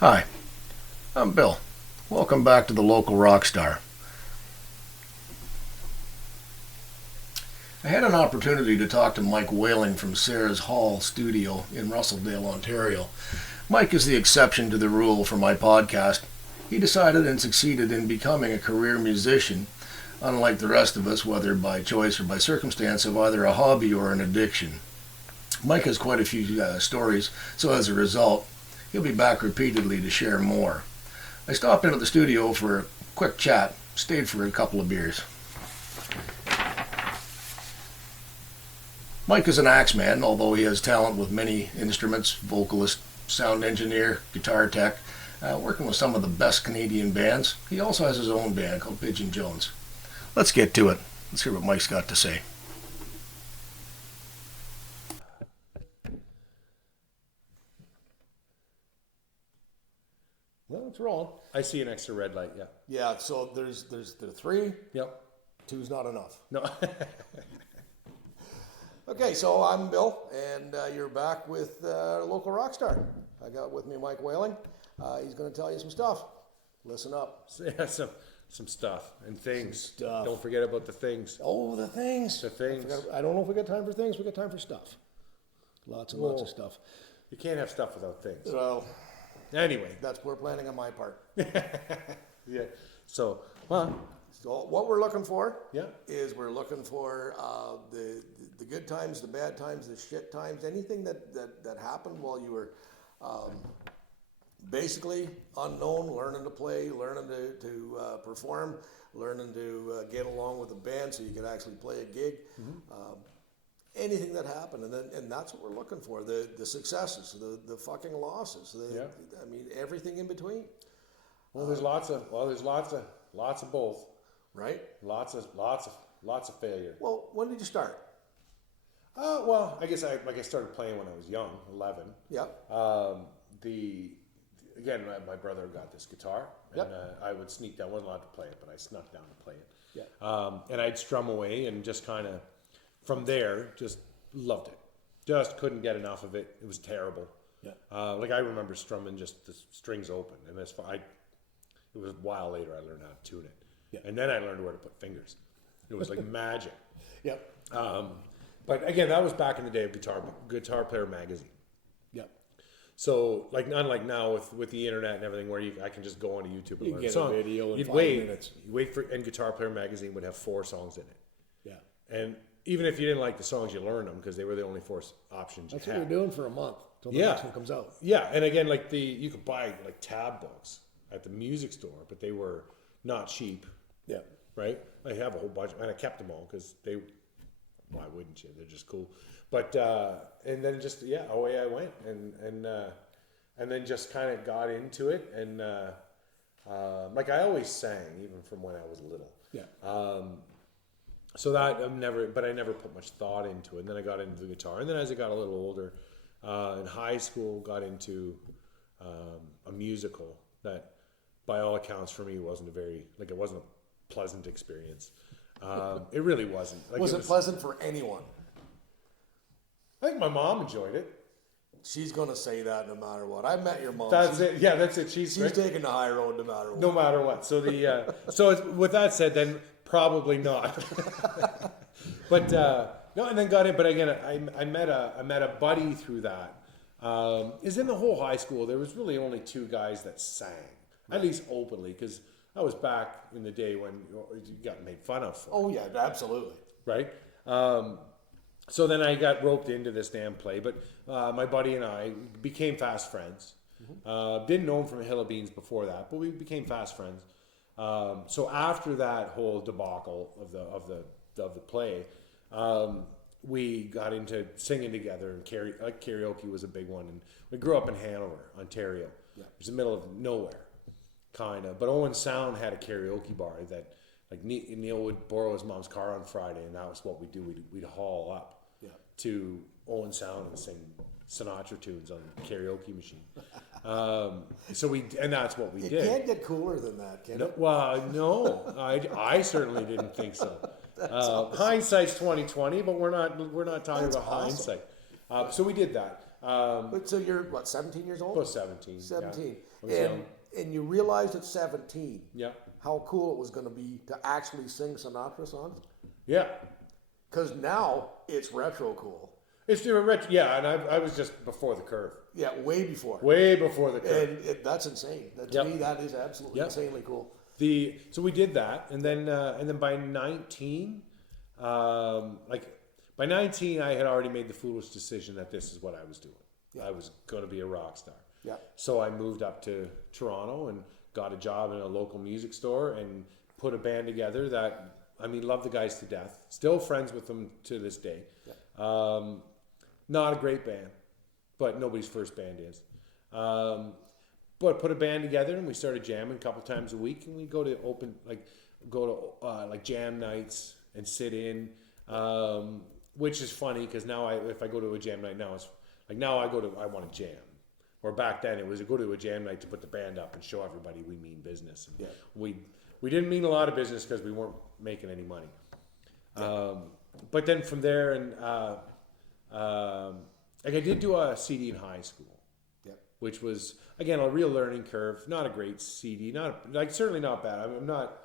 Hi, I'm Bill. Welcome back to the local rock star. I had an opportunity to talk to Mike Whaling from Sarah's Hall studio in Russellville, Ontario. Mike is the exception to the rule for my podcast. He decided and succeeded in becoming a career musician, unlike the rest of us, whether by choice or by circumstance, of either a hobby or an addiction. Mike has quite a few stories, so as a result, he'll be back repeatedly to share more. I stopped in at the studio for a quick chat, stayed for a couple of beers. Mike is an axeman, although he has talent with many instruments, vocalist, sound engineer, guitar tech, working with some of the best Canadian bands. He also has his own band called Pigeon Jones. Let's get to it. Let's hear what Mike's got to say. Well, it's rolling. I see an extra red light, yeah. Yeah, so there's the three. Yep. Two's not enough. No. Okay, so I'm Bill, and you're back with local rock star. I got with me Mike Whaling. He's going to tell you some stuff. Listen up. Yeah, some stuff and things. Some stuff. Don't forget about the things. Oh, the things. The things. I don't know if we got time for things. We got time for stuff. Lots and lots of stuff. You can't have stuff without things. Well, Anyway. that's poor planning on my part. Yeah. So, well, So what we're looking for yeah. is we're looking for the good times, the bad times, the shit times, anything that happened while you were basically unknown, learning to play, learning to perform, learning to get along with a band so you could actually play a gig. Anything that happened, and that's what we're looking for: the successes, the fucking losses. I mean, everything in between. Well, there's lots of both. Right. Lots of failure. Well, when did you start? Well, I guess I started playing when I was young, 11. Yeah. Again, my brother got this guitar, and Yep. I would sneak down. I wasn't allowed to play it, but I snuck down to play it. Yeah. And I'd strum away, and just kind of from there, just loved it. Just couldn't get enough of it. It was terrible. Yeah. Like I remember strumming just the strings open, and it was a while later I learned how to tune it. Yeah. And then I learned where to put fingers. It was like magic. Yep. But again, that was back in the day of Guitar Player magazine. Yep. So, like, unlike now with the internet and everything, where I can just go onto YouTube and You learn get a song. a video in You'd 5 wait, minutes. You wait for, and Guitar Player magazine would have 4 songs in it. Yeah. And even if you didn't like the songs, you learned them because they were the only 4 options That's you what had. you're doing for a month till the Yeah. next one comes out. Yeah, and again, like you could buy like tab books at the music store, but they were not cheap, Yeah. right? I have a whole bunch, and I kept them all because why wouldn't you? They're just cool. But and then just away I went, and then just kind of got into it, and like I always sang even from when I was little. Yeah. So that I never put much thought into it. And then I got into the guitar, and then as I got a little older, in high school, got into a musical that, by all accounts, for me wasn't it wasn't a pleasant experience. It really wasn't. Like, Was it pleasant for anyone? I think my mom enjoyed it. She's gonna say that no matter what. I met your mom. That's it. Yeah, that's it. She's right? taking the high road no matter what. No matter what. So with that said, then probably not. But no, and then got in. But again, I met a buddy through that. Is in the whole high school there was really only 2 guys that sang, at least openly, because I was back in the day when you got made fun of for it, Oh yeah, absolutely. right? So then I got roped into this damn play, but my buddy and I became fast friends. Didn't know him from a hill of beans before that, but we became fast friends. So after that whole debacle of the play, we got into singing together, and karaoke was a big one. And we grew up in Hanover, Ontario. Yeah. It was the middle of nowhere, kind of. But Owen Sound had a karaoke bar that, like, Neil would borrow his mom's car on Friday, and that was what we'd do. We'd haul up to Owen Sound and sing Sinatra tunes on the karaoke machine. And that's what we did. It can't get cooler than that, can it? Well, no, I certainly didn't think so. Hindsight's 2020, but we're not talking That's about awesome. hindsight. So we did that. But so you're what, 17 years old? About 17. 17. I was young. And you realized at 17 Yeah. how cool it was going to be to actually sing Sinatra songs. Yeah. Because now it's retro cool. It's the retro. Yeah, and I was just before the curve. Yeah, way before. Way before the curve. And that's insane. That, to Yep. me, that is absolutely Yep. insanely cool. So we did that, and then by 19, by 19, I had already made the foolish decision that this is what I was doing. Yeah. I was going to be a rock star. Yeah. So I moved up to Toronto and got a job in a local music store and put a band together that, I mean, love the guys to death. Still friends with them to this day. Yeah. Not a great band, but nobody's first band is. But put a band together and we started jamming a couple times a week, and we go to jam nights and sit in, which is funny because now if I go to a jam night now, it's like now I want to jam. Or back then it was go to a jam night to put the band up and show everybody we mean business. And Yeah. we didn't mean a lot of business because we weren't making any money. But then from there and I did do a CD in high school. Yeah. Which was again a real learning curve. Not a great CD, certainly not bad. I'm not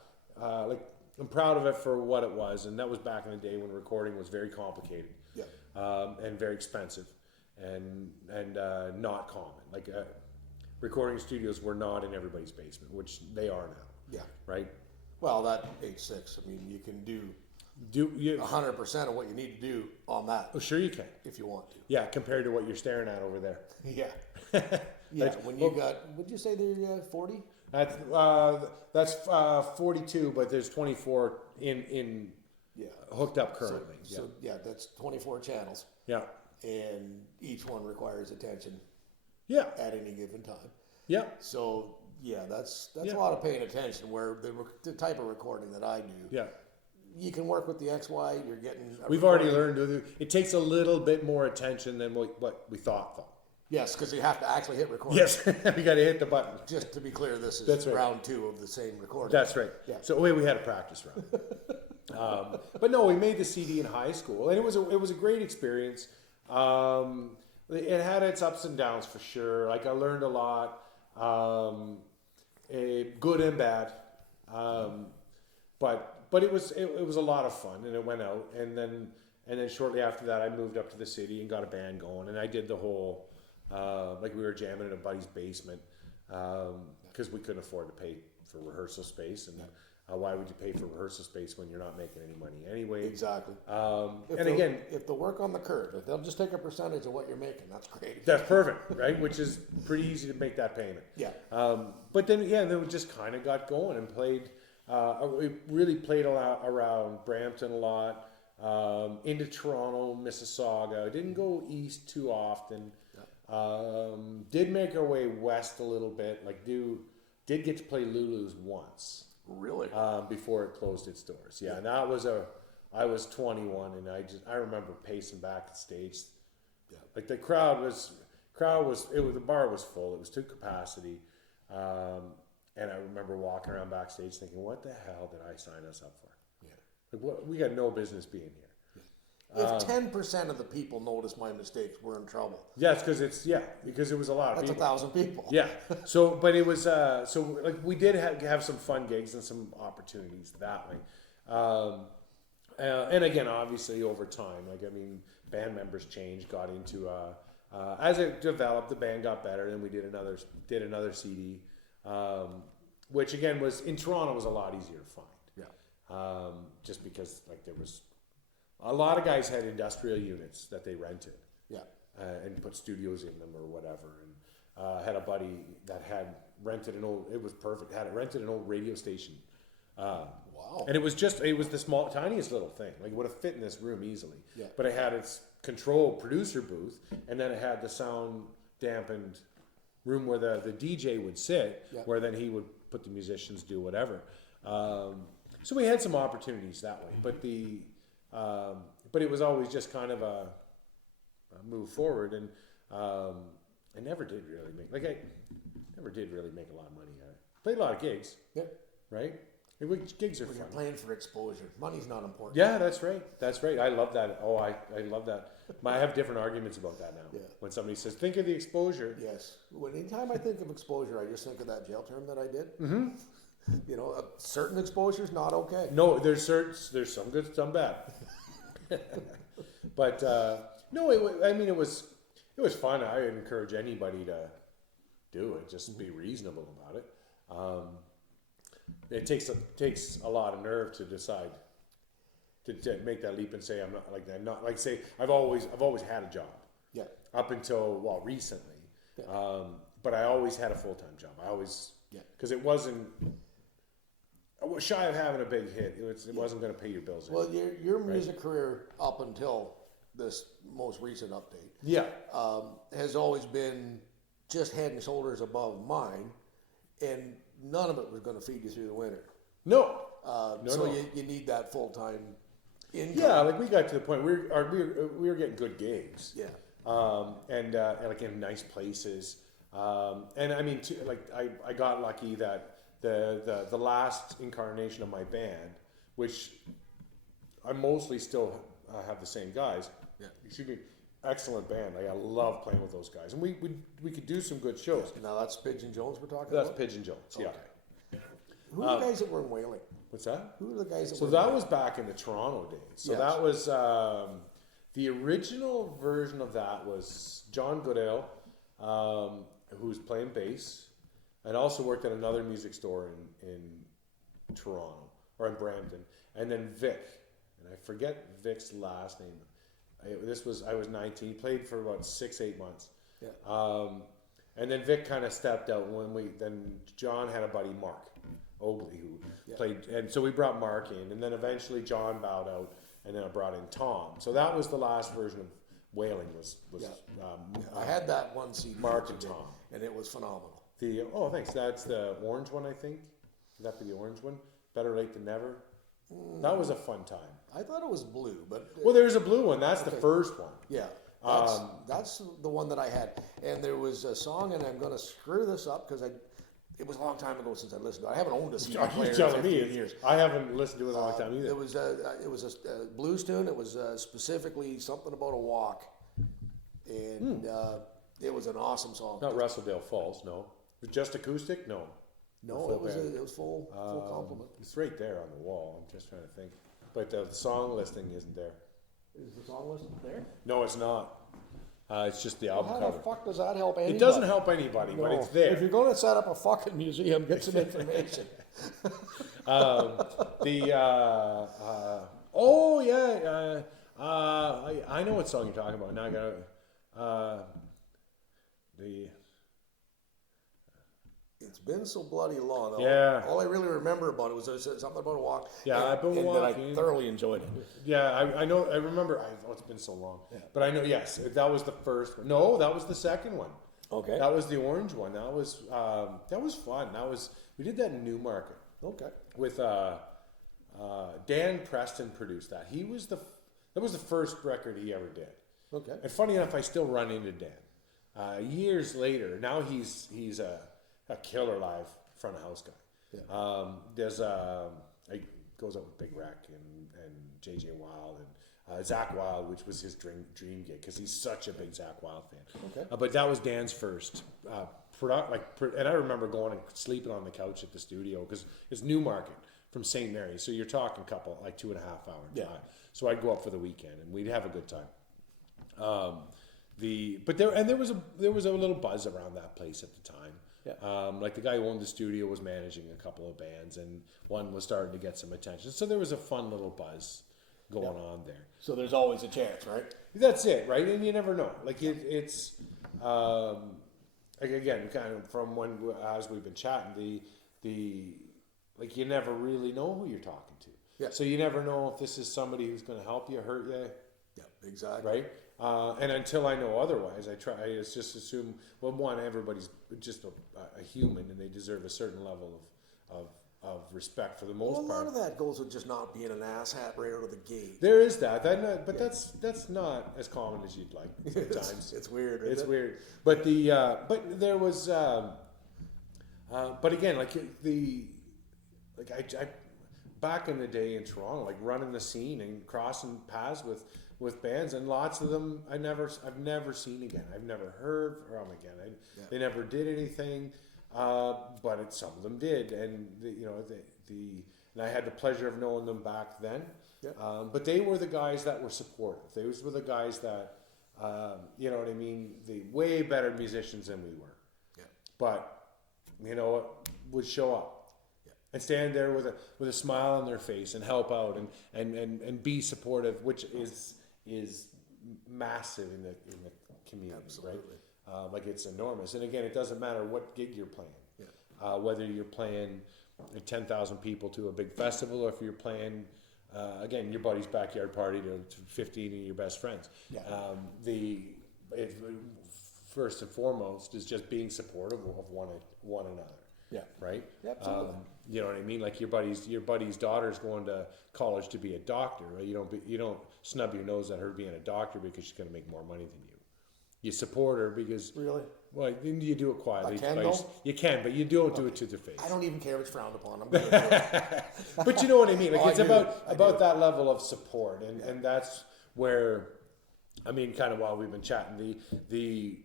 I'm proud of it for what it was, and that was back in the day when recording was very complicated, and very expensive, and not common. Recording studios were not in everybody's basement, which they are now. Yeah. Right. Well, that H6, I mean, you can do Do you? 100% of what you need to do on that Oh, sure you can. if you want to. Yeah, compared to what you're staring at over there. Yeah. Yeah. When you got, would you say they're 40? That's 42, but there's 24 in Yeah. hooked up currently. So yeah, that's 24 channels, Yeah. and each one requires attention Yeah. at any given time. Yeah. So yeah, that's Yeah. a lot of paying attention. Where the type of recording that I do, Yeah. you can work with the XY. You're getting. We've already learned it takes a little bit more attention than what we thought, though. Yes, because you have to actually hit record. Yes, we got to hit the button. Just to be clear, this is That's right. round 2 of the same recording. That's right. Yeah. So we had a practice round. But no, we made the CD in high school, and it was a great experience. It had its ups and downs for sure. Like I learned a lot, good and bad. But it was a lot of fun, and it went out. And then shortly after that, I moved up to the city and got a band going, and I did the whole we were jamming in a buddy's basement because we couldn't afford to pay for rehearsal space, and why would you pay for rehearsal space when you're not making any money anyway? Exactly. If they'll work on the curve, if they'll just take a percentage of what you're making, that's great. That's perfect, right? Which is pretty easy to make that payment. Yeah. But then we just kind of got going and played. We really played a lot around Brampton a lot, into Toronto, Mississauga. Didn't go east too often. Did make our way west a little bit. Did get to play Lulu's once. Really? Before it closed its doors. Yeah, and that was I was 21, and I remember pacing back the stage. Yeah. Like the the bar was full. It was to capacity. And I remember walking around backstage thinking, what the hell did I sign us up for? Yeah. We got no business being here. If 10% of the people notice my mistakes, we're in trouble. Yeah, it's because it was a lot of That's people. 1,000 people. Yeah. But it was we did have some fun gigs and some opportunities that way. And again, obviously over time, band members changed, got into as it developed, the band got better, and we did another CD, which again was in Toronto was a lot easier to find. Yeah. Just because there was a lot of guys had industrial units that they rented. Yeah. And put studios in them or whatever. And had a buddy that had rented rented an old radio station. Wow. And it was the tiniest little thing. It would have fit in this room easily. Yeah. But it had its control producer booth, and then it had the sound dampened room where the DJ would sit, Yeah. where then he would put the musicians do whatever. So we had some opportunities that way, but it was always just kind of a move forward, and I never did really make a lot of money at it. Played a lot of gigs, Yeah. right? Gigs are when you're fun. playing for exposure. Money's not important. Yeah, that's right. That's right. I love that. Oh, I love that. I have different arguments about that now. Yeah. When somebody says, think of the exposure. Yes. Anytime I think of exposure, I just think of that jail term that I did. Mm-hmm. You know, certain exposure's not okay. No, there's some good, some bad. But no, it was fun. I encourage anybody to do it. Just be reasonable about it. It takes a lot of nerve to decide to make that leap and say say I've always had a job. Yeah. Up until recently. Yeah. But I always had a full-time job. Because it wasn't. I was shy of having a big hit. It wasn't going to pay your bills. Well, your music career up until this most recent update, Yeah. has always been just head and shoulders above mine, and none of it was going to feed you through the winter. No. So you need that full time income. Yeah, like we got to the point we were getting good gigs. Yeah. And like in nice places. And I mean, I got lucky that the last incarnation of my band, which I mostly still have the same guys. Yeah. Excuse me. Excellent band. Like, I love playing with those guys, and we could do some good shows. Now that's Pigeon Jones we're talking That's about? Pigeon Jones. Yeah. Okay. Who are the guys that were in Whaling? What's that? Who are the guys that So were that was back in the Toronto days. So Yes. that was the original version of that was John Goodale, who was playing bass, and also worked at another music store in Toronto or in Brampton, and then Vic, and I forget Vic's last name. I was 19. He played for about 6-8 months. Yeah. And then Vic kind of stepped out then John had a buddy, Mark Oakley, who played, and so we brought Mark in, and then eventually John bowed out, and then I brought in Tom. So that was the last version of Whaling was I had that one CD. Mark and Tom. And it was phenomenal. Thanks. That's the orange one, I think. Would that be the orange one? Better late than never. That was a fun time. I thought it was blue, but Well, there's a blue one. That's the first one. yeah, that's the one that I had. And there was a song, and I'm going to screw this up because it was a long time ago since I listened to it. I haven't owned a CD Are player you in telling 15 me? years. I haven't listened to it in a long time either. It was a blues tune. It was specifically something about a walk, and it was an awesome song. Not Russell Falls, no. Just acoustic? No. No, it was full complement. It's right there on the wall. I'm just trying to think. But the song listing isn't there. Is the song listed there? No, it's not. It's just the album How cover. the fuck does that help anybody? It doesn't help anybody, but No. it's there. If you're going to set up a fucking museum, get some information. Oh yeah, I know what song you're talking about. Now I got It's been so bloody long. Yeah. All I really remember about it was something about a walk. Yeah, I've been and that I walking. thoroughly enjoyed it. Yeah, I know. I remember. It's been so long, but I know. Yes, that was the first one. No, that was the second one. Okay. That was the orange one. That was fun. We did that in Newmarket Okay. with Dan Preston produced that. That was the first record he ever did. Okay. And funny enough, I still run into Dan years later. Now he's a killer live front of house guy. Yeah. There's he goes out with Big Rec and JJ Wild and Zach Wild, which was his dream gig because he's such a big Zach Wild fan. Okay. But that was Dan's first and I remember going and sleeping on the couch at the studio because it's Newmarket from St. Mary's, so you're talking a couple 2.5 hour drive. So I'd go up for the weekend and we'd have a good time. There was a little buzz around that place at the time. Yeah. Like the guy who owned the studio was managing a couple of bands, and one was starting to get some attention. So there was a fun little buzz going on there. So there's always a chance, right? That's it, right? And you never know. Like it's like again, kind of from as we've been chatting, like you never really know who you're talking to. Yeah. So you never know if this is somebody who's going to help you, hurt you. Yeah, exactly. Right? And until I know otherwise, I just assume, well, one, everybody's just a human and they deserve a certain level of respect for the most Well, a lot part. of that goes with just not being an asshat right out of the gate. There is that, but that's not as common as you'd like sometimes. It's weird. It's Isn't it? weird. But but there was, but again, back in the day in Toronto, like running the scene and crossing paths with bands, and lots of them I've never seen again. I've never heard from again. They never did anything, but some of them did, and and I had the pleasure of knowing them back then. Yeah. But they were the guys that were supportive. Those were the guys that, you know what I mean, the way better musicians than we were. Yeah. But, you know, would show up and stand there with a smile on their face and help out and be supportive, which is massive in the community. Absolutely. Right? Like it's enormous. And again, it doesn't matter what gig you're playing. Yeah. Whether you're playing 10,000 people to a big festival, or if you're playing, again, your buddy's backyard party to 15 of your best friends. Yeah. First and foremost is just being supportive of one another. Yeah. Right. Yeah, absolutely. You know what I mean? Like your buddy's daughter's going to college to be a doctor. Right? You don't snub your nose at her being a doctor because she's going to make more money than you. You support her because Really? well, you do it quietly. I can, though? You can, but you don't do it to their face. I don't even care if it's frowned upon. I'm gonna do it. But you know what I mean? Like Oh, it's I do. about that level of support, and that's where, I mean, kind of while we've been chatting, the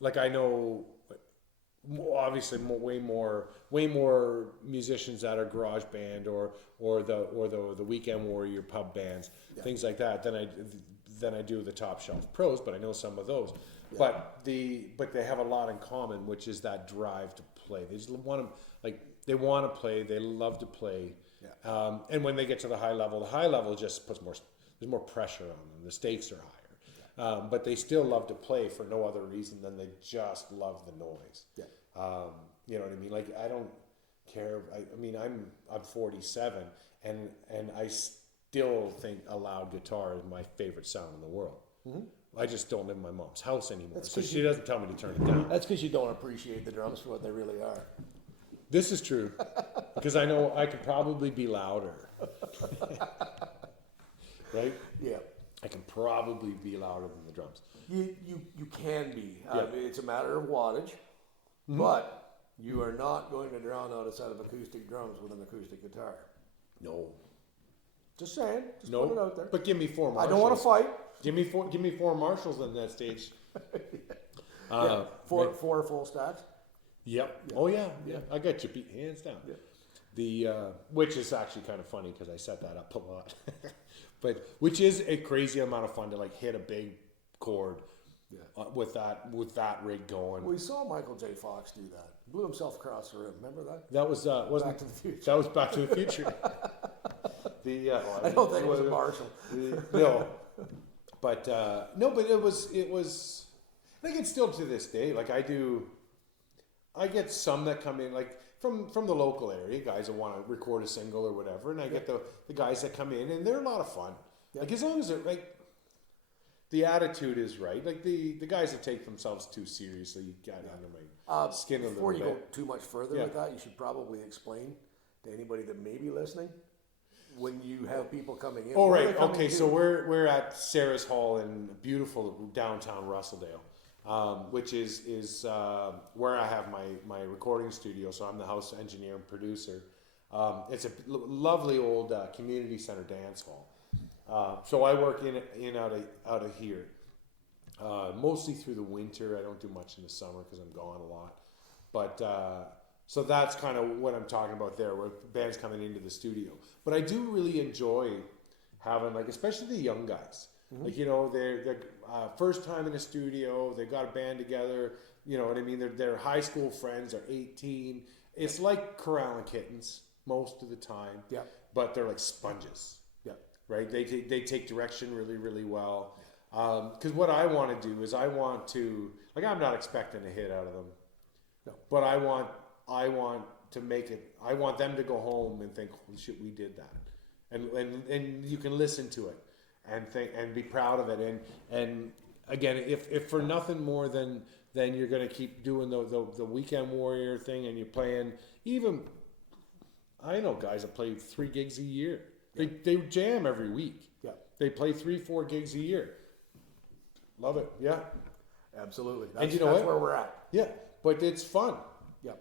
like I know, obviously way more musicians that are garage band or the Weekend Warrior pub bands, things like that than I do the Top Shelf Pros, but I know some of those. Yeah. But they have a lot in common, which is that drive to play. They just want to play. They love to play. Yeah. And when they get to the high level just puts there's more pressure on them. The stakes are higher. Yeah. But they still love to play for no other reason than they just love the noise. Yeah. You know what I mean? Like I don't care. I mean, I'm 47, and I still think a loud guitar is my favorite sound in the world. Mm-hmm. I just don't live in my mom's house anymore, so she doesn't tell me to turn it down. That's because you don't appreciate the drums for what they really are. This is true, because I know I could probably be louder. Right? Yeah. I can probably be louder than the drums. You can be. Yeah. I mean, it's a matter of wattage, but you are not going to drown out a set of acoustic drums with an acoustic guitar. No. Just saying. Just No. put it out there. But give me 4 Marshalls. I don't want to fight. Give me 4 Marshalls on that stage. Yeah. Four full stacks. Yep. Yeah. Oh yeah. I got you beat hands down. Yeah. The which is actually kind of funny because I set that up a lot, but which is a crazy amount of fun to like hit a big chord with that rig going. We saw Michael J. Fox do that. Blew himself across the room. Remember that? That was wasn't Back to the Future. That was Back to the Future. I don't think it was a Marshall. No, but but it was. I think it's still to this day. Like I get some that come in like from the local area, guys that want to record a single or whatever, and I get the guys that come in and they're a lot of fun. Yeah. Like as long as the attitude is right, like the guys that take themselves too seriously, you got under my skin a little bit. Before you go too much further with that, you should probably explain to anybody that may be listening when you have people coming in. Oh right, okay. So we're at Sarah's Hall in beautiful downtown Russellville. Which is where I have my recording studio. So I'm the house engineer and producer. It's a lovely old community center dance hall. So I work in out of here, mostly through the winter. I don't do much in the summer because I'm gone a lot. But so that's kind of what I'm talking about there, where bands coming into the studio. But I do really enjoy having especially the young guys. Mm-hmm. Like they're first time in the studio. They got a band together. You know what I mean? They're high school friends. They're 18. It's like corralling kittens most of the time. Yeah. But they're like sponges. Yeah. Right. They take direction really really well. Because what I want to do is I'm not expecting a hit out of them. No. But I want to make it. I want them to go home and think, holy shit, we did that. And you can listen to it. And think and be proud of it, and again, if for nothing more than you're going to keep doing the Weekend Warrior thing, and you're playing even. I know guys that play 3 gigs a year. Yeah. They jam every week. Yeah, they play 3-4 gigs a year. Love it. Yeah, absolutely. That's where we're at. Yeah, but it's fun. Yeah,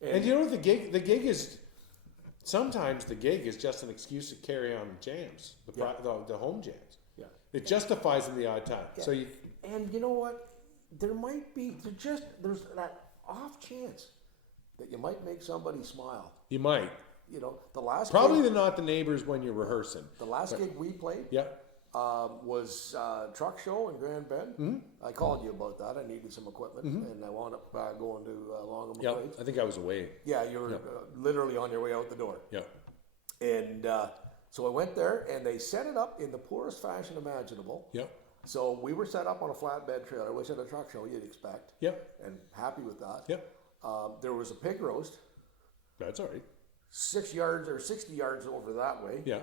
and you know what the gig is. sometimes the gig is just an excuse to carry on jams, the home jams. Yeah. It justifies them the odd time. Yeah. So you, And you know what? There might be there's that off chance that you might make somebody smile. you might. You know, the last Probably gig, not the neighbors when you're rehearsing. the last gig we played Yeah. was truck show in Grand Bend. Mm-hmm. I called you about that. I needed some equipment, and I wound up going to Longham Yeah. Plains. I think I was away. Yeah, you were literally on your way out the door. Yeah. And so I went there, and they set it up in the poorest fashion imaginable. Yeah. So we were set up on a flatbed trailer, which at a truck show you'd expect. Yeah. And happy with that. Yeah. There was a pig roast, That's all right. 6 yards or 60 yards over that way. Yeah.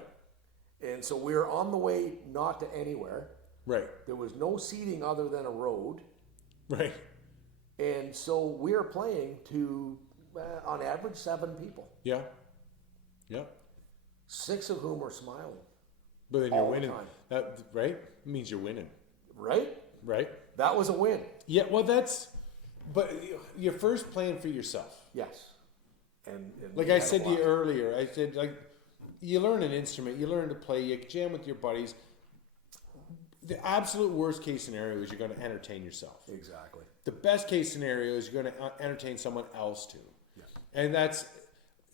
And so we were on the way not to anywhere. Right. There was no seating other than a road. Right. And so we are playing to, on average, 7 people, Yeah. Yeah. 6 of whom are smiling. But then you're All the winning. time. That right means you're winning. Right? Right. That was a win. Yeah. Well, but you're first playing for yourself. Yes. And Like we I had a said to you blast. earlier, I said like you learn an instrument, you learn to play, you jam with your buddies. The absolute worst case scenario is you're going to entertain yourself. Exactly. The best case scenario is you're going to entertain someone else too. Yeah. And that's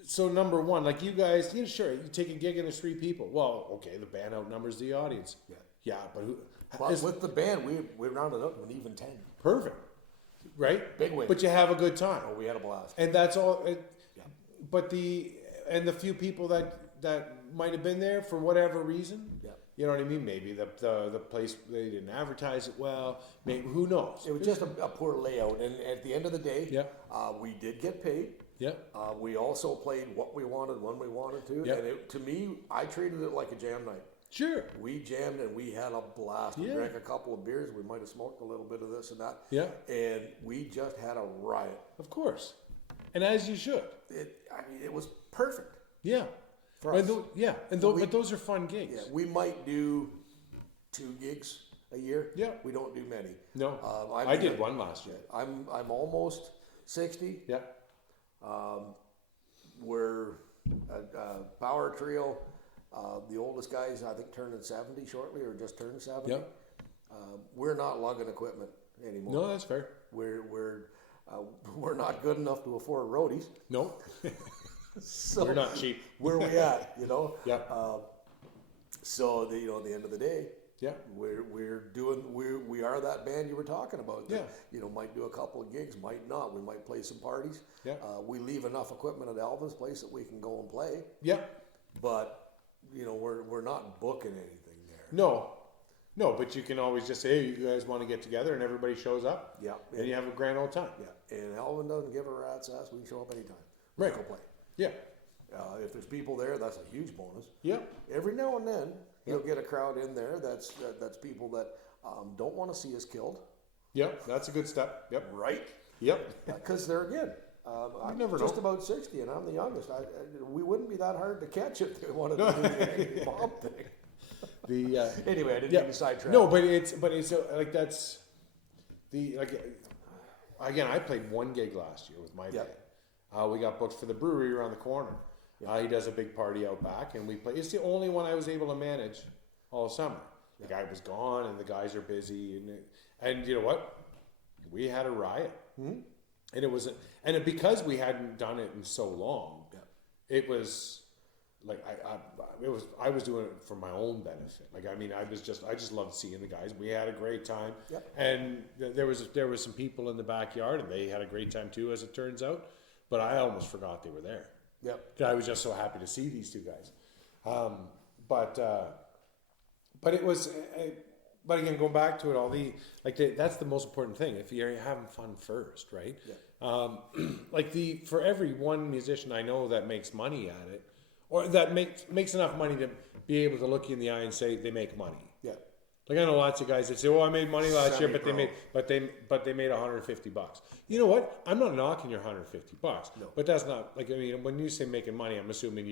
so number one. Like you guys, yeah, sure, you take a gig and there's 3 people. Well, okay, the band outnumbers the audience. Yeah. Yeah, but who? But is- with the band, we rounded up to an even 10. perfect, right? Big win. But you have a good time. Oh, we had a blast. And that's all. Yeah. But the few people that might have been there for whatever reason, Yeah. you know what I mean? Maybe the place they didn't advertise it well. Maybe who knows? It was just a poor layout. And at the end of the day, Yeah. we did get paid. Yeah, We also played what we wanted when we wanted to. Yeah. And to me, I treated it like a jam night. sure. We jammed and we had a blast. We Yeah. drank a couple of beers. We might have smoked a little bit of this and that. Yeah. And we just had a riot. Of course, and as you should. It was perfect. Yeah. For And us. but those are fun gigs. Yeah, we might do 2 gigs a year. Yeah. We don't do many. No, I I mean, did one last year. I'm almost 60. Yeah. We're a power trio. The oldest guys, I think, turning 70 shortly, or just turned 70. Yeah. We're not lugging equipment anymore. No, that's fair. We're not good enough to afford roadies. No, So we're not cheap. where we at? You know. Yeah. So at the end of the day, Yeah. we are that band you were talking about. That, Yeah. Might do a couple of gigs, might not. We might play some parties. Yeah. We leave enough equipment at Alvin's place that we can go and play. Yeah. But we're not booking anything there. No, but you can always just say, hey, you guys want to get together, and everybody shows up. Yeah. And you have a grand old time. Yeah. And Alvin doesn't give a rat's ass. We can show up anytime. Right. Go play. Yeah. If there's people there, that's a huge bonus. Yeah. Every now and then, you'll get a crowd in there that's people that don't want to see us killed. Yep. That's a good step. Yep. Right. Yep. Because they're again. I'm never just know. about 60 and I'm the youngest. We wouldn't be that hard to catch if they wanted to do the angry mom thing. Anyway, I didn't mean to sidetrack. No, but it's like that's the like again. I played one gig last year with my Yeah. band. We got booked for the brewery around the corner. He does a big party out back, and we play. It's the only one I was able to manage all summer. The guy was gone, and the guys are busy, and you know what? We had a riot, and it was because we hadn't done it in so long. It was like I was doing it for my own benefit. Like I mean, I just loved seeing the guys. We had a great time, and there was some people in the backyard, and they had a great time too, as it turns out. But I almost forgot they were there. Yep. I was just so happy to see these 2 guys. But it was. But again, going back to it, that's the most important thing. If you're having fun first, right? Yeah. For every one musician I know that makes money at it, or that makes enough money to be able to look you in the eye and say they make money. Yeah. Like I know lots of guys that say, "Oh, I made money last year, but they Semi-pro. made $150." You know what? I'm not knocking your $150, No. but that's not like I mean when you say making money, I'm assuming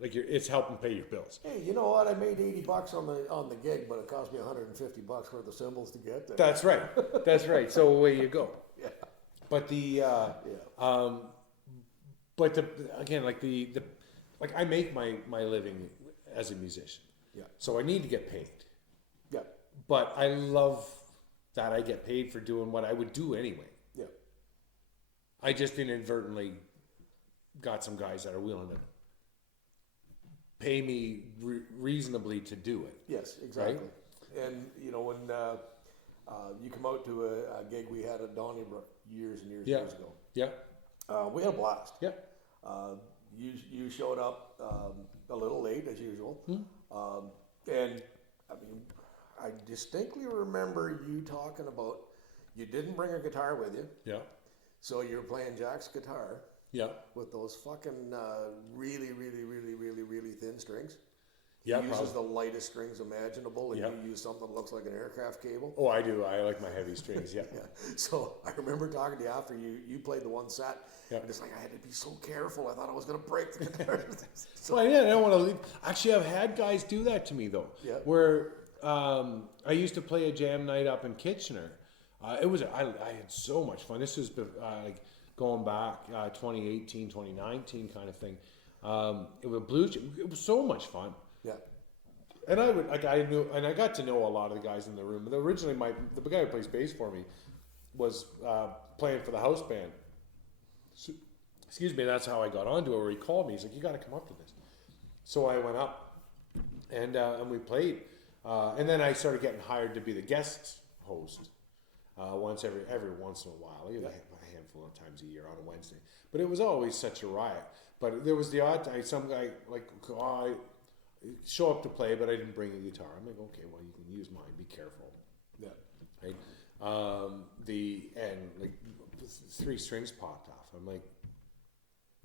it's helping pay your bills. Hey, you know what? I made $80 on the gig, but it cost me $150 for the cymbals to get there. That's right. That's right. So away you go. Yeah. But but again, like like I make my living as a musician. Yeah. So I need to get paid. Yeah. But I love that I get paid for doing what I would do anyway. Yeah. I just inadvertently got some guys that are willing to pay me reasonably to do it. Yes, exactly. And you know, when you come out to a gig we had at Donnybrook years and years ago, Yeah. we had a blast. Yeah. You showed up a little late as usual, and I mean, I distinctly remember you talking about you didn't bring a guitar with you, Yeah. so you were playing Jack's guitar Yeah. with those fucking really thin strings. Yeah. He uses Probably. the lightest strings imaginable, and Yeah. you use something that looks like an aircraft cable. Oh, I do. I like my heavy strings. Yeah. Yeah. So I remember talking to you after you played the one set. Yeah. And it's like I had to be so careful. I thought I was going to break the guitar. So I don't want to leave. Actually, I've had guys do that to me though. Yeah. Where I used to play a jam night up in Kitchener. I had so much fun. This was like going back 2018, 2019 kind of thing. It was blues. It was so much fun. Yeah. And I got to know a lot of the guys in the room. But originally, the guy who plays bass for me was playing for the house band. So, excuse me. That's how I got onto it. Where he called me. He's like, "You got to come up to this." So I went up, and we played. And then I started getting hired to be the guest host every once in a while, a handful of times a year on a Wednesday. But it was always such a riot. But there was the odd time some guy like I show up to play, but I didn't bring a guitar. I'm like, okay, well you can use mine. Be careful. Yeah. Right. Like 3 strings popped off. I'm like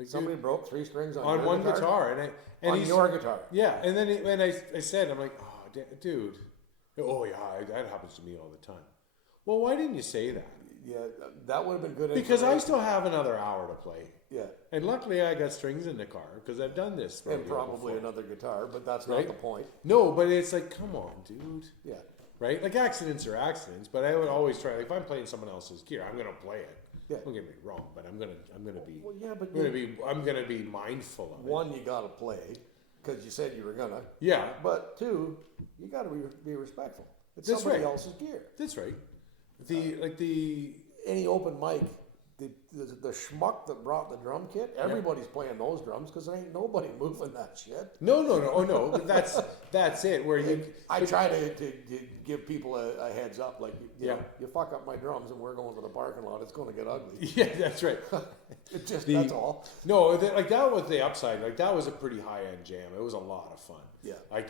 Somebody dude, broke 3 strings on on your one guitar, and on he's, your guitar. yeah, and then I said, I'm like, oh, dude, oh yeah, that happens to me all the time. Well, why didn't you say that? Yeah, that would have been good. Because I information. still have another hour to play, Yeah. and luckily I got strings in the car because I've done this. And rodeo probably before. another guitar, but that's Right? not the point. No, but it's like, come on, dude. Yeah. Right? Like accidents are accidents, but I would always try. Like if I'm playing someone else's gear, I'm gonna play it. Yeah. Don't get me wrong, but I'm gonna be. Well, yeah, but I'm gonna be mindful of it. one, you got to play because you said you were gonna. Yeah, But 2, you got to be respectful. It's That's somebody right. else's gear. that's right. The Any open mic, the schmuck that brought the drum kit, everybody's playing those drums because there ain't nobody moving that shit. no. But that's it. Where you I try to give people a heads up, like you Yeah. know, you fuck up my drums and we're going to the parking lot, it's going to get ugly. yeah, that's right. It's just The- that's all. No, like that was the upside. Like that was a pretty high end jam. It was a lot of fun. Yeah. Like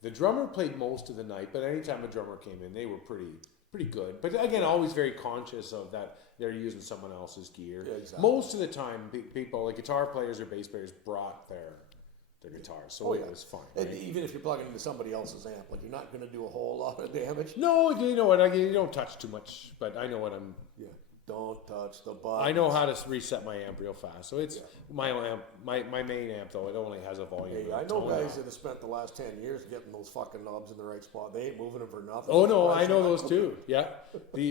the drummer played most of the night, but anytime a drummer came in, they were pretty good. But again, always very conscious of that they're using someone else's gear. Yeah, exactly. Most of the time, people like guitar players or bass players brought their guitars, so it was fine. And Right? even if you're plugging into somebody else's amp, like you're not going to do a whole lot of damage. No, you know what? You don't touch too much, but I know what I'm. Yeah. Don't touch the button. I know how to reset my amp real fast. So it's my amp, my main amp though. It only has a volume. Hey, and a I know tone guys knob. that have spent the last 10 years getting those fucking knobs in the right spot. They ain't moving them for nothing. Oh no, I know That's those too. Yeah,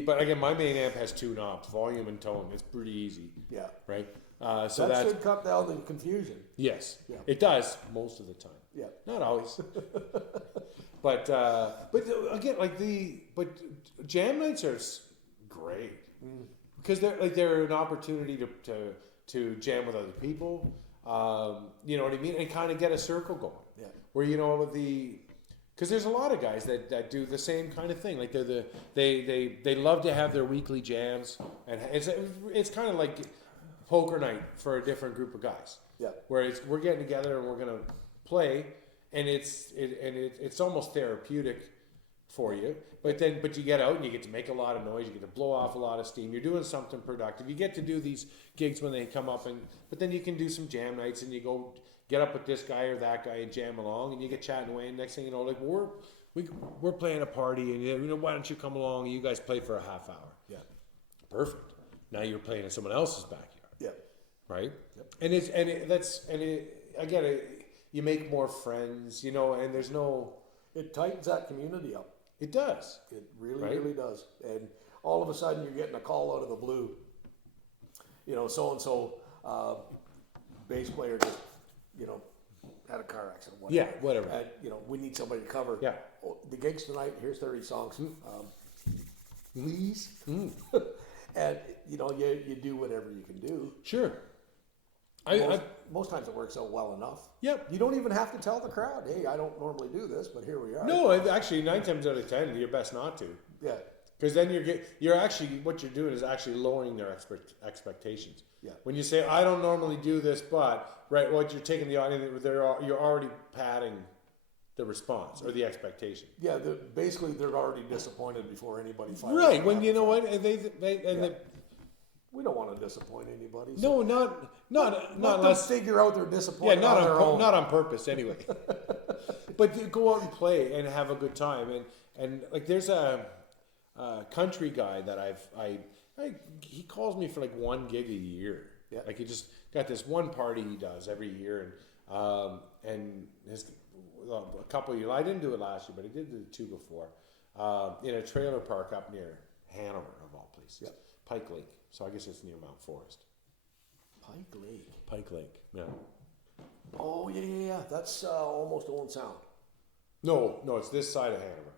but again, my main amp has 2 knobs, volume and tone. It's pretty easy, Yeah. right? So That that's should cut down the confusion. yes, Yeah. it does most of the time. Yeah. Not always, but again, but jam nights are great because they're an opportunity to jam with other people. You know what I mean, and kind of get a circle going. Yeah. Where because there's a lot of guys that do the same kind of thing. Like they love to have their weekly jams, and it's kind of like poker night for a different group of guys. Yeah. Where we're getting together and we're gonna play, and it's almost therapeutic for you. But you get out and you get to make a lot of noise. You get to blow off a lot of steam. You're doing something productive. You get to do these gigs when they come up, but then you can do some jam nights and you go get up with this guy or that guy and jam along, and you get chatting away. And next thing you know, like we're playing a party, and why don't you come along and you guys play for a half hour? Yeah. Perfect. Now you're playing in someone else's backyard. Yeah. Right? Yep. You make more friends, and there's no. It tightens that community up. It does. It really, Right? really does. And all of a sudden, you're getting a call out of the blue. So and so bass player just, had a car accident. Yeah, whatever. And, we need somebody to cover. Yeah. Oh, the gigs tonight, here's 30 songs. Please. And, you do whatever you can do. Sure. Most times it works out well enough. Yep. You don't even have to tell the crowd, hey, I don't normally do this, but here we are. No, actually, 9 times out of 10, you're best not to. Yeah. Because then you're actually, what you're doing is actually lowering their expectations. Yeah. When you say, I don't normally do this, but, right, what you're taking the audience, you're already padding the response or the expectation. Yeah, basically they're already disappointed before anybody fires. Right, when you know what, We don't want to disappoint anybody. no, not let unless, them figure out their disappointment on their own. not on purpose anyway. But you go out and play and have a good time, and like there's a country guy that he calls me for like one gig a year. Yeah. Like he just got this one party he does every year, and his a couple of years. I didn't do it last year, but I did the 2 before in a trailer park up near Hanover of all places. Yeah. Pike Lake. So I guess it's near Mount Forest. Pike Lake. Yeah. Oh yeah. That's almost Owen Sound. No, it's this side of Hanover.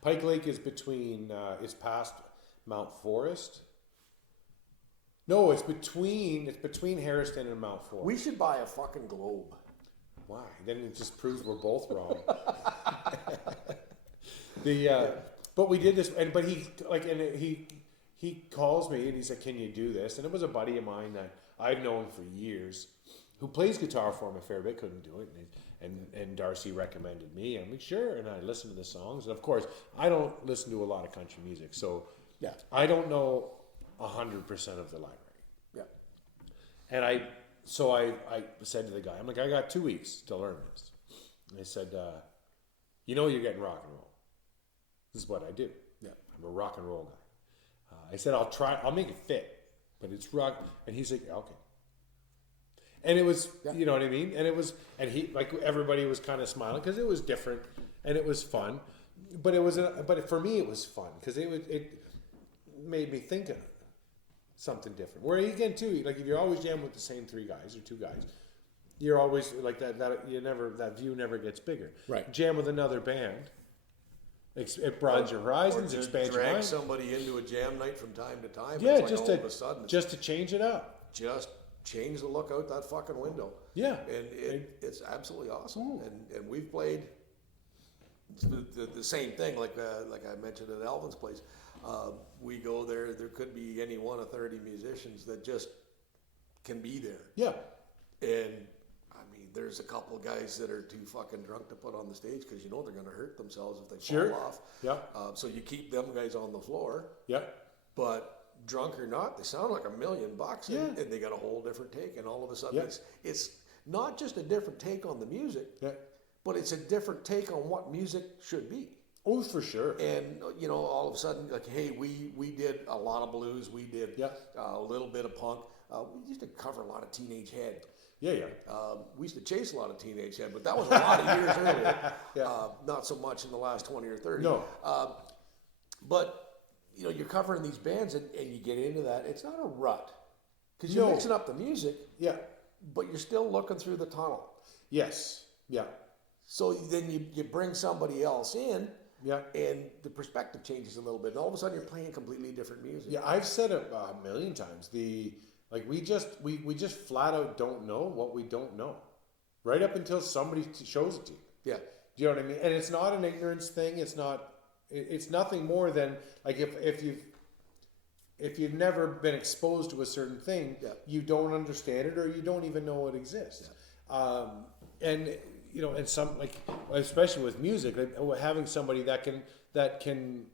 Pike Lake is between. It's past Mount Forest. No, it's between Harriston and Mount Forest. We should buy a fucking globe. Why? Then it just proves we're both wrong. But we did this, but he calls me and he said, "Can you do this?" And it was a buddy of mine that I've known for years, who plays guitar for him a fair bit. Couldn't do it, and Darcy recommended me. I'm like, sure, and I listened to the songs. And of course, I don't listen to a lot of country music, so Yeah. I don't know 100% of the library. Yeah. And I said to the guy, I'm like, I got 2 weeks to learn this. And they said, you're getting rock and roll. This is what I do. Yeah. I'm a rock and roll guy. I said, I'll make it fit, but it's rock. And he's like, okay. And it was, you know what I mean? And it was, and he, like everybody was kind of smiling because it was different and it was fun. But but for me, it was fun because it made me think of something different. Where again, too, like if you're always jamming with the same 3 guys or 2 guys, you're always like that that view never gets bigger. Right. Jam with another band. It broadens your horizons, expands your drag mind. somebody into a jam night from time to time. Yeah, it's like all of a sudden, just to change it up. just change the look out that fucking window. Yeah. And it's absolutely awesome. And we've played the same thing, like I mentioned at Alvin's place. We go there could be any one of 30 musicians that just can be there. Yeah. And I mean, there's a couple of guys that are too fucking drunk to put on the stage because they're going to hurt themselves if they Sure. fall off. Yeah. So you keep them guys on the floor. Yeah. But drunk or not, they sound like $1 million, Yeah. and they got a whole different take. And all of a sudden, Yeah. it's not just a different take on the music, Yeah. but it's a different take on what music should be. Oh, for sure. And all of a sudden, like, hey, we did a lot of blues, we did Yeah. a little bit of punk. We used to cover a lot of Teenage Head. Yeah. We used to chase a lot of Teenage Head, but that was a lot of years earlier. Yeah. Not so much in the last 20 or 30. No. But you're covering these bands, and you get into that. It's not a rut because you're No. mixing up the music, Yeah. but you're still looking through the tunnel. Yes. Yeah. So then you bring somebody else in, Yeah. and the perspective changes a little bit, and all of a sudden you're playing completely different music. Yeah, I've said it a million times. We just flat out don't know what we don't know, right up until somebody shows it to you. Yeah. Do you know what I mean? And it's not an ignorance thing. It's not. It's nothing more than like if you've never been exposed to a certain thing, Yeah. you don't understand it or you don't even know it exists. And some like especially with music, like having somebody that can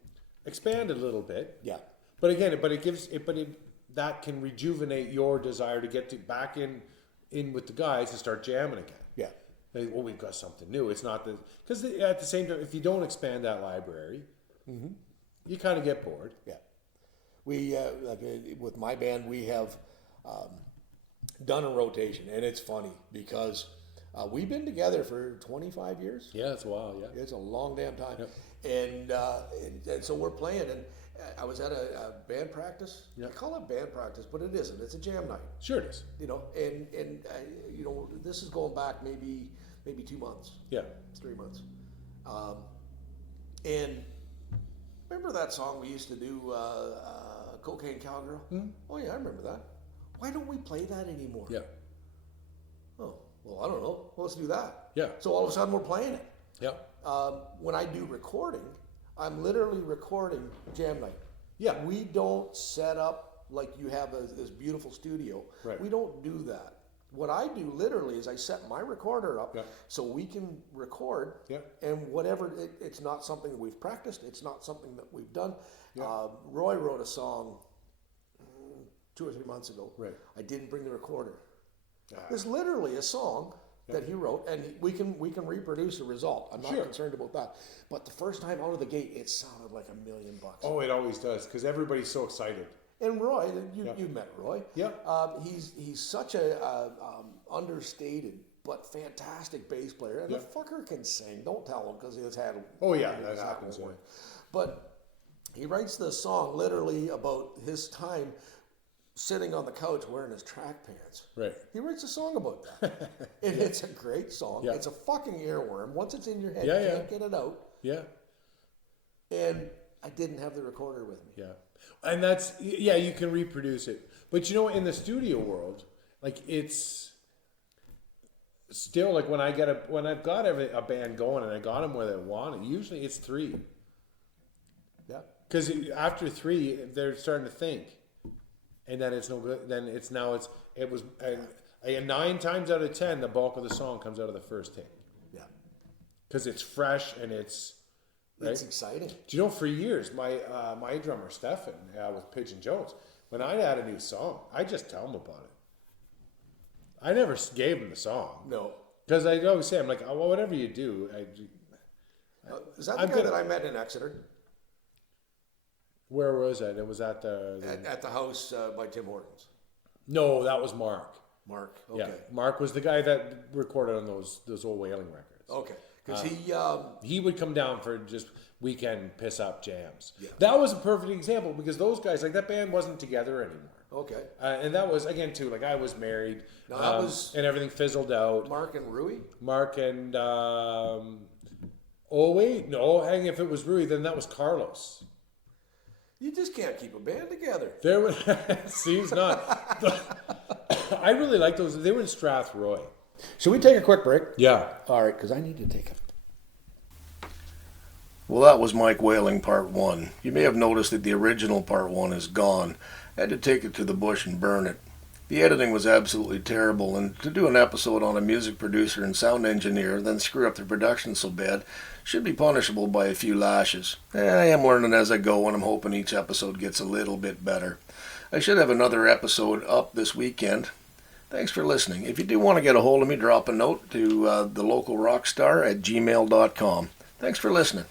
expand a little bit. Yeah. But again, that can rejuvenate your desire to get back in with the guys and start jamming again. Yeah. Like, well, we've got something new. It's not because at the same time, if you don't expand that library, you kind of get bored. Yeah. We with my band, we have done a rotation, and it's funny because We've been together for 25 years. Yeah, it's a while. Yeah. It's a long damn time. Yep. And so we're playing, and I was at a band practice. Yep. I call it band practice, but it isn't. It's a jam night. Sure it is. You know, and you know, this is going back maybe 2 months. Yeah. 3 months. And remember that song we used to do, Cocaine Cowgirl? Oh yeah, I remember that. Why don't we play that anymore? Yeah. Oh, well, I don't know. Well, let's do that. Yeah. So all of a sudden we're playing it. Yeah. When I do recording, I'm literally recording jam night. Yeah. We don't set up like you have this beautiful studio. Right. We don't do that. What I do literally is I set my recorder up Yeah. so we can record. Yeah. And whatever, it's not something that we've practiced. It's not something that we've done. Yeah. Roy wrote a song 2 or 3 months ago. Right. I didn't bring the recorder. Ah. There's literally a song that he wrote, and we can reproduce the result. I'm not Sure. concerned about that. But the first time out of the gate, it sounded like $1 million. Oh, it always does because everybody's so excited. And Roy, you met Roy. Yeah. He's such a understated but fantastic bass player, and Yeah. the fucker can sing. Don't tell him because he's had. Oh, yeah, that he's had happens, one. yeah. But he writes this song literally about his time sitting on the couch wearing his track pants. Right. He writes a song about that. And it's a great song. Yeah. It's a fucking earworm. Once it's in your head, Yeah, you yeah. can't get it out. Yeah. And I didn't have the recorder with me. Yeah. And that's, yeah, you can reproduce it. But you know, in the studio world, like it's still like when I've got a band going and I got them where they want it, usually it's 3. Yeah. Because after 3, they're starting to think. And then it's no good. Then it was 9 times out of 10, the bulk of the song comes out of the first take. Yeah. Because it's fresh and it's, right? It's exciting. Do you know, for years, my drummer, Stefan, with Pigeon Jones, when I had a new song, I just tell him about it. I never gave him the song. No. Because I always say, I'm like, oh, well, whatever you do. Is that the I'm guy good. that I met in Exeter? Where was it? It was at the At the house by Tim Hortons. no, that was Mark. Mark. Okay. Yeah, Mark was the guy that recorded on those old Wailing records. Okay. Because He would come down for just weekend piss up jams. Yeah. That was a perfect example because those guys, like that band wasn't together anymore. okay. And that was, again, too, like I was married. Now, that was- and everything fizzled out. Mark and Rui? Mark and, oh wait, no, hang, if it was Rui, then that was Carlos. You just can't keep a band together. There was, seems not. But I really like those. They were in Strathroy. Should we take a quick break? Yeah. All right, because I need to take it. Well, that was Mike Whaling Part 1. You may have noticed that the original Part 1 is gone. I had to take it to the bush and burn it. The editing was absolutely terrible, and to do an episode on a music producer and sound engineer, then screw up the production so bad, should be punishable by a few lashes. I am learning as I go, and I'm hoping each episode gets a little bit better. I should have another episode up this weekend. Thanks for listening. If you do want to get a hold of me, drop a note to the local rockstar at gmail.com. Thanks for listening.